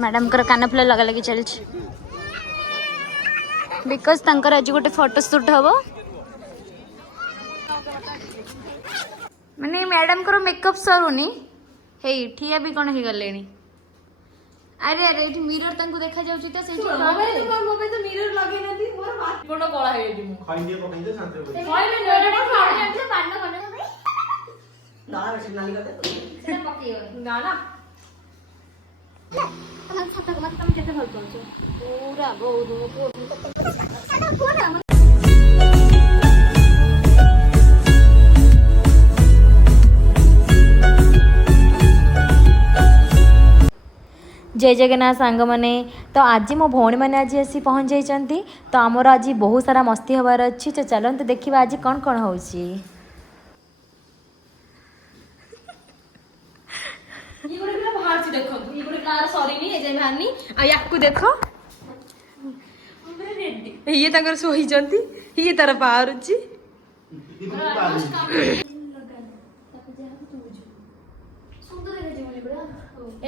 madam कर कानफुल लगा लगी चलछि बिकॉज तंकर आज गोटे फोटो शूट हम माने मैडम कर मेकअप सरुनी हे ठिया भी कौन हो गले अरे अरे ये मिरर तंको देखा जाउची त सेठी मोबाइल तो मिरर लगे नथी मोर हाथ बड़ गळा हे दिमु खाइ दे पकाइ दे शांत हो खाइ में नोरे पर खाइ जाथे पान कोन दाला बेसी नाली करते से पकियो गाना हम सब तक मत केते भल पहुंचो पूरा बहुत जय जगन्नाथ सांग मैंने तो आज मो भौणी मैंने आज आसी पहुँच जाइए तो आमर आज बहुत सारा मस्ती हबार अच्छी तो चलते देखा आज कौन कौन हो देख ये शोही ये तार बाहर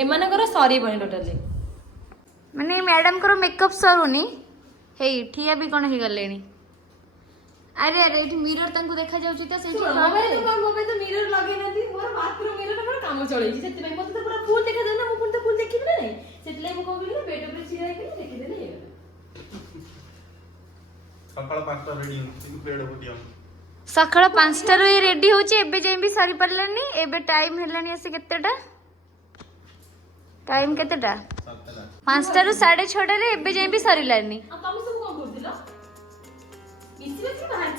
एमानकर सरी बनी टोटली माने मैडम करो मेकअप सरुनी हे ठिया भी कौन हो गले अरे अरे ये मिरर तंको देखा जाउची त सेठी मोबाइल तो मिरर लगे नथी मोर बाथरूम मिरर पर काम चलै छी सेति में मते तो पूरा फुल देखा दे ना मो पुन तो फुल देखि ना नहीं सेति ले मो कहली ना बेड पे छिरा के देखि दे नहीं सकाळ 5टा रेडी हो बेड होतिया सकाळ 5टा रो रेडी होची एबे जेम भी सारी परलानी एबे टाइम हेलानी आसे केतेटा टाइम केतेटा 5टा रो 6:30 रे एबे जेम भी सरीलानी आ तुम सब कोन करदिलो मिसी मिसी बाहर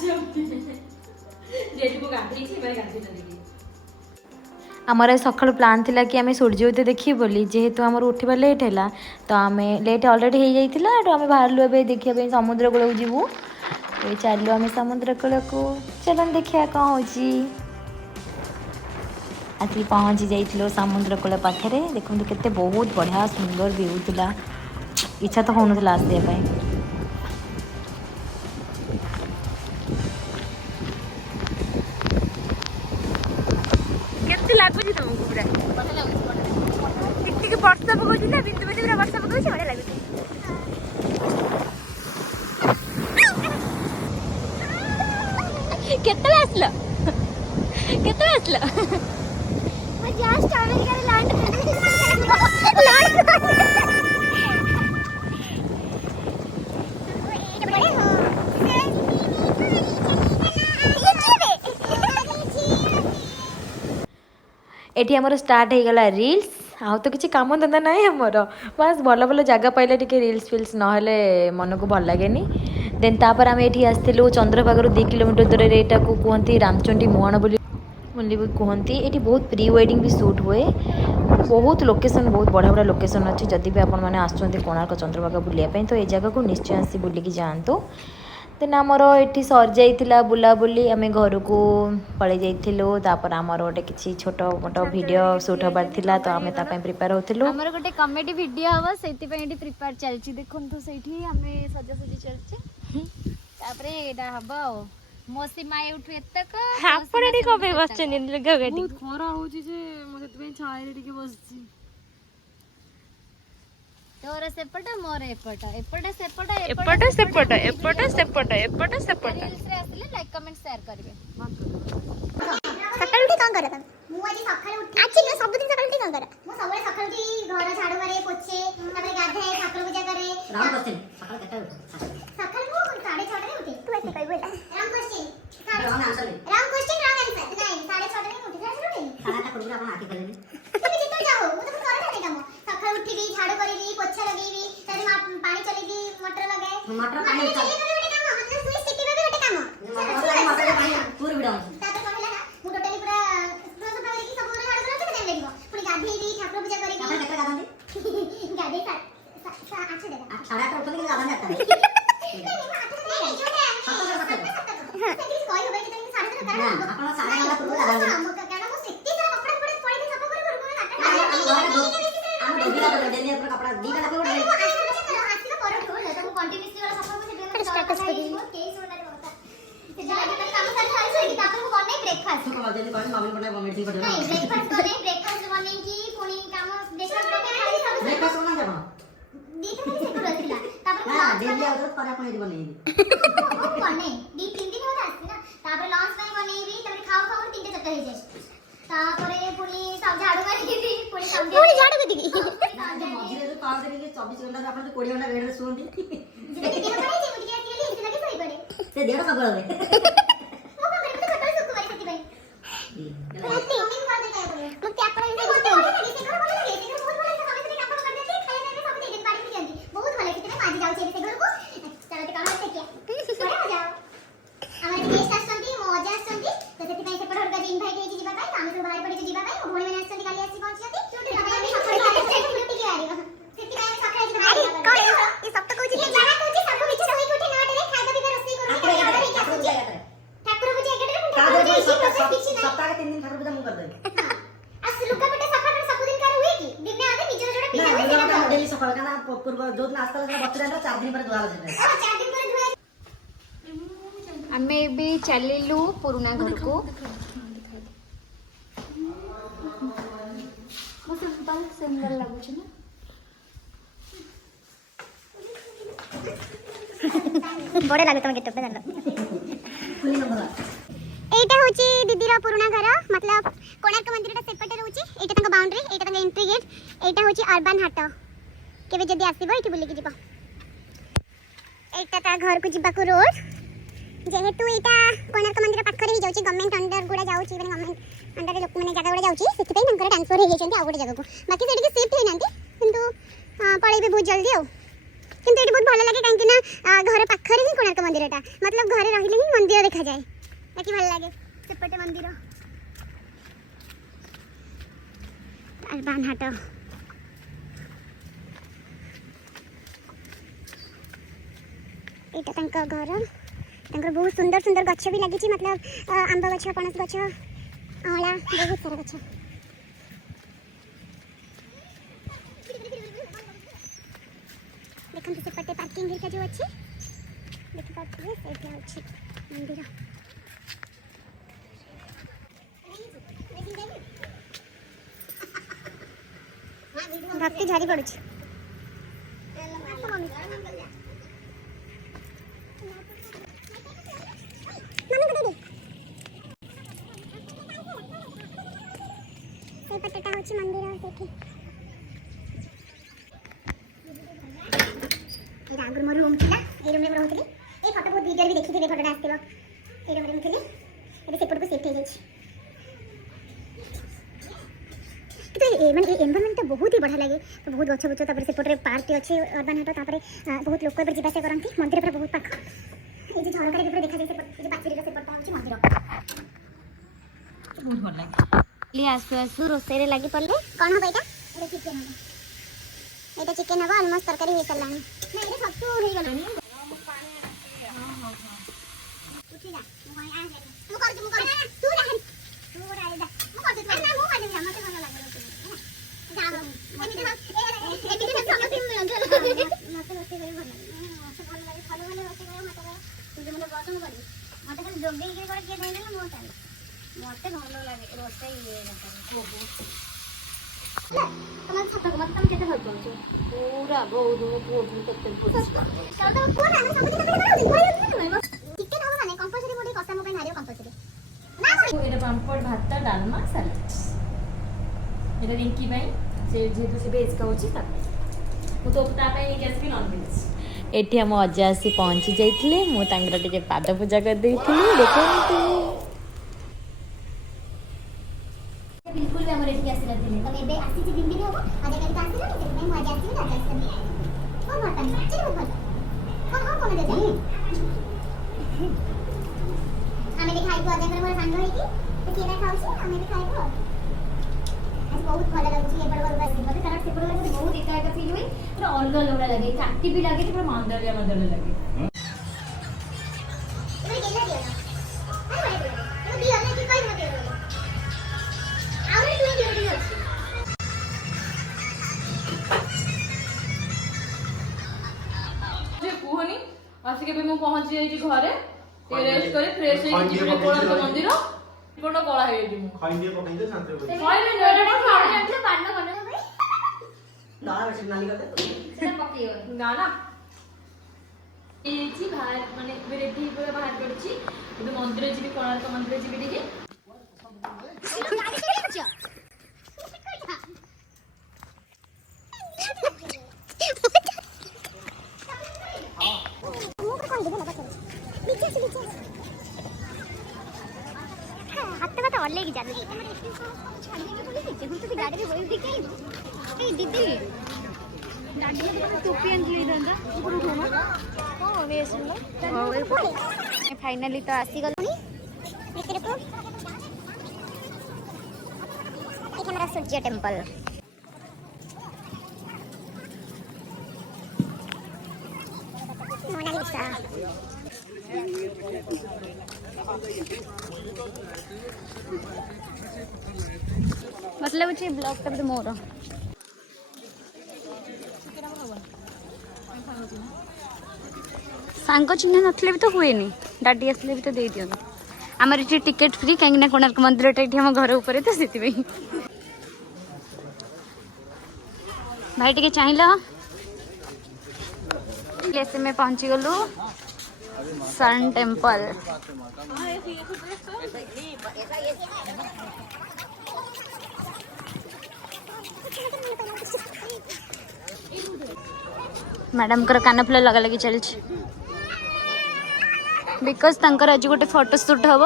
जेडी को गाधी छी मैं गाधी न देखी आमर सकाळ प्लान थिला कि आमे सूर्योदय देखी बोली जेहेतु आमर उठिबा लेट हैला तो आमे लेट ऑलरेडी हे जाइतिला तो आमे बाहर लबे देखिया पे समुद्र कूल जीवु ए चललो आमे समुद्र कूल को चलन देखिया का होची आसी पहुँची जाइए समुद्र कूल पाखे देखो केते बहुत बढ़िया सुंदर व्यू थिला इच्छा तो होन थिला आसे केते लागुची तुमको पूरा टिक टिक वर्षा पकोची ना बिंदु बिंदु पूरा वर्षा पकोची बढिया लागुची केते आसला जस्ट अमेरिका रे लैंड एठी हमर स्टार्ट हो गला रील्स आ तो किसी काम धंदा ना हमर बस भल भल जगह पाइले टिके रील्स फिल्स नहले मन को भल लागेनी देन तापर आम ये आसलु चंद्रभागर 2 किलोमीटर दूर एटा को कहती रामचंडी मुहाण बोली कहती ये बहुत प्री वेडिंग भी शूट हुए बहुत लोकेशन बहुत बढ़िया बढ़िया लोकेशन अच्छी जदि भी आपण मैंने आसुँच कोणार्क चंद्रभागा बुलायापी तो ये जगह को निश्चय आसी बुलिकी जातु देन आमर ये सर जाइला बुलाबुली आम घर को पलि जाइलु तापर आमर गोटे किसी छोट मोट वीडियो शूट हबार थिला तो आम प्रिपेयर होथिलु हमर गोटे कॉमेडी वीडियो हवा सेति पई एटी प्रिपेयर चलची देखंतु सेठी हमें सजा सजी चलचे तापर एटा हबा मोसी माय उठु एतक आपण एटी को बे बसचे निन लगा गाडी बहुत खरा होची जे म सेति पई छाय रे टिके बसची तोर सेपट मोर एपट एपट सेपट एपट सेपट एपट सेपट एपट सेपट रील्स रे आसले लाइक कमेंट शेयर करबे सकाळ उठी काम करत मु आज सकाळ उठी आज न सब दिन सकाळ उठी काम कर मु सबले सकाळ उठी घर झाड़ू मारे पोछे तापर गाधे ठाकुर पूजा करे राम क्वेश्चन सकाळ केटा उठ सकाळ मु 6:30 रे उठी तू ऐसे कहबे Ram question Ram answer Ram question Ram answer नहीं 6:30 रे उठी जा उठी सारा ठाकुर पूजा अपन आके करले तुम जितो जाओ मु तो करे ना काम सकाळ उठी भी झाड़ू करी पोछा लगेबी तारे पानी चलेगी मोटर लगाए मोटर पानी चले तो गोटे काम मतलब स्विच टिपी भी गोटे काम मोटर पानी पूरा बिडा ताते कहला ना मु टोटली पूरा स्लो सफा करी सब पूरा झाड़ू करते टाइम लागो पुनी गाधेई भी ठाकुर पूजा करी तापर केटा गाधंदी गाधे 8 देगा 8:30 उठले के गाधन जाता है ब्रेकफास्ट डेली आउट पर आपण एडी बनेई बने 2-3 दिन होला आसी ना तापर लंच टाइम बनेइबी तापर खाओ खाओ 3टा 4टा हे जाय तापरे पुनी सब झाड़ू मारिबी पुनी संडे पुनी झाड़ू देबी मझिरे जो पाव देबी 24 घंटा आपण 20 घंटा बेड रे सोंती जेते देह पड़े जे मुझे आती ले इतना के सही पड़े से देह सब गले मो को करे तो खटल सुख करी सती भाई राती मम्मी को कर देता है मग त्या आपण इथे बहुत भले लगे से घर भले लगे से घर बहुत भले से हमें काम कर देते खाया देते सब दे देते बाड़ी में जाती बहुत भले कितने माजी जाऊ छे से घर को चलो ते काम करते क्या करे आ जाओ हमारे गेस्ट आसंती मजा आसंती तो सेति पई से पढ़र का इनवाइट हे जीवा पाई आमे सब बाहर पड़ी जीवा पाई भोणी माने आसंती काली आसी पहुंचती छोटे भाई भी सफर करे छुट्टी के आरी सेति पई सफर जे अरे कोन ये सब तो कहू छी जाना कहू छी सब बिच सही कोठे ना डरे खाइबा पीबा रोसई करू ऑर्डर हे क्या सोची ठाकुर पूजा एगडे पुन ठाकुर पूजा इसी प्रोसेस किछि ना सप्ताह के 3 दिन ठाकुर पूजा मु कर दे आस लुका पटे सफा कर सब दिन कर हुए की दिन में आगे निजर जोड़ा पिला हुए ना डेली सकाळ काना पूर्व जो दिन आस्ता बच्चा 4 दिन पर धुआ जाय 4 दिन पर धुआ आमे भी चलिलु पुराना घर को मत बहुत सुंदर लागु छ ना बड़े लागे तुम गेटअप पे जान फुली नंबर एटा होची दीदी रा पुराना घर मतलब कोणार्क मंदिर टा सेपटे रहउची एटा तंग बाउंड्री एटा तंग एंट्री गेट एटा होची अर्बन हाट केबे जदी आसीबो एठी बुली के जिबो एटा ता घर को जिबा को रोड जेहेतु एटा कोणार्क मंदिर पाखरे ही जाउची गवर्नमेंट अंडर गुडा जाउची माने गवर्नमेंट अंडर लोक माने जगह गुडा जाउची सेति पई नंकर ट्रांसफर हे जेचंती आ गुडा जगह को बाकी सेठी के शिफ्ट हे नांती किंतु पळेबे बहुत जल्दी आउ किंतु एटी बहुत भलो लागे काहे ना घर पाखरे ही कोणार्क मंदिर टा मतलब घरे रहिले ही मंदिर देखा जाए बाकी भल लागे सेपटे मंदिर अर्बन हाट एटा तंका घर तंकर बहुत सुंदर सुंदर गछ भी लगी मतलब आंबा गछ पणस गछ अळा बहुत सारा गछ देखन सेपटे पार्किंग हेरिका जो अच्छी देखि पार्किंग सेटा अछि मंदिर भक्ति झारी पड़ुछि पटेटा होछि मंदिर सेठी ए आगुर मोर रूम थिला ए रूम रे रहउतली ए फोटो बहुत वीडियो भी देखि थे फोटोटा आस्तिबो ए रूम रे थिले एबे सेपट को सेट हे जाछि तो ए माने एनवायरनमेंट तो बहुत ही बढ़िया लगे तो बहुत गछ गछ तापर सेपट रे पार्क अछि अर्बन हाट तापर बहुत लोक एबे जिबासे करंती मंदिर पर बहुत पाख ए जे झरका रे देखा जाय सेपट जे पाचरी रे सेपट होछि मंदिर बहुत भल लागे ले आसु आसु रोसे रे लागी पड़ले कोन हो बेटा एटा चिकन हो एटा चिकन हो ऑलमोस्ट तरकारी हे सलानी नहीं रे सब तो हे गलानी उठी जा मु कर तू जा तू बड़ा आइदा मु कर दे ना मु कर दे मते भलो लागे जा एमिति एमिति समझ मिलन मते रोसे करे भलो मते भलो लागे भलो रोसे करे मते तू जे मने पसंद करी मते खाली जोगे के करे के देले मो चाल मते भलो लागे रोसे ये तमाम छपा को मत तुम केते भल पड़छ पूरा बहुत बहुत तक चल तो कोन हम सब दिन बना चिकन हो माने कंपलसरी मोटी कसा मो पे नारियो कंपलसरी ना एटा पापड़ भात डालमा सलाड एटा रिंकी भाई से जेतु से वेज खाउची ता मु तो ता पे एक एसपी नॉन वेज एठी हम अजा आसी पहुंची जाइथिले मु तांगर टिके पाद पूजा कर देइथिली देखंतु बिल्कुल भी हमर एठी आसी नथिले तमे बे आसी जे दिन दिन हो आज कल आसी ना ते मैं मजा आसी ना आसी कोन हटन चिर भल कोन दे जाई हमें भी खाइबो आज मोर सांग होई कि केना खाउछी हमें भी खाइबो आज बहुत भल लागुची ए बड़ बड़ मते कारण से बड़ लगे बहुत एका एका फील हुई पूरा अलग अलग लगे चाटी भी लगे पूरा मांदलिया लगे इबे गेला दियो ना अरे बड़े दियो ना कि कोई मते आउरे तू दियो अछि जे कुहनी आसी के मु पहुंची जाई घरे रेस्ट करे फ्रेश हे जिबे कोणार्क मंदिर कोन कळा हे दिमु खाई दिए पकाई दे शांति हो खाई में नोडा खाऊ जाते पान बने दाना बेसी नाली करते सेटा पकियो गाना बाहर माने रेडी पूरा बाहर पड़ची मंदिर जी कोणार्क मंदिर जी टिके हाथ का ऑलरेडी जा रही है गाड़ी में वही दिखे दीदी टोपी फाइनाली तो आसी गलुनी हमारा सूर्य टेम्पल मोनालिसा मतलब अच्छे ब्लॉग तब तो मोर सांग चिन्ह नथिले भी तो हुए नहीं डाडी आसले भी तो दे दियो आमर ये टिकेट फ्री कहीं कोणार्क मंदिर हम घर ऊपर तो से भाई टे चाहिए ऐसे में पहुंची गलु सन टेम्पल मैडम कर कान फुल लगा लगी चलछि बिकज तंकर आज गोटे फोटोशूट हम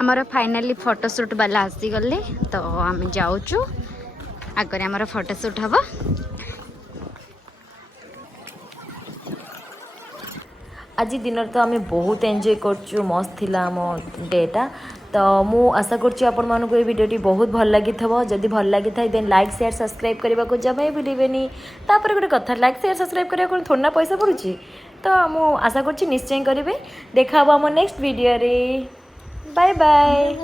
आमर फाइनाली फोटोशूट वाला आसी गले तो आम जाऊँ आगे आमर फोटोशूट हम आज दिन तो आम बहुत एंजॉय करचु मस्त थिला आम डेटा तो मु आशा करछि आपण मानको ये वीडियोटी बहुत भल लगी थबो जदि भल लगी थाई देन लाइक शेयर सब्सक्राइब करबा को जमे भूलिबेनी तापर गोटे कथा लाइक शेयर सब्सक्राइब करबा को थोड़ा पैसा पड़ुछि तो मु आशा करछि निश्चय करिवे देखा हम नेक्स्ट वीडियो रे बाय बाय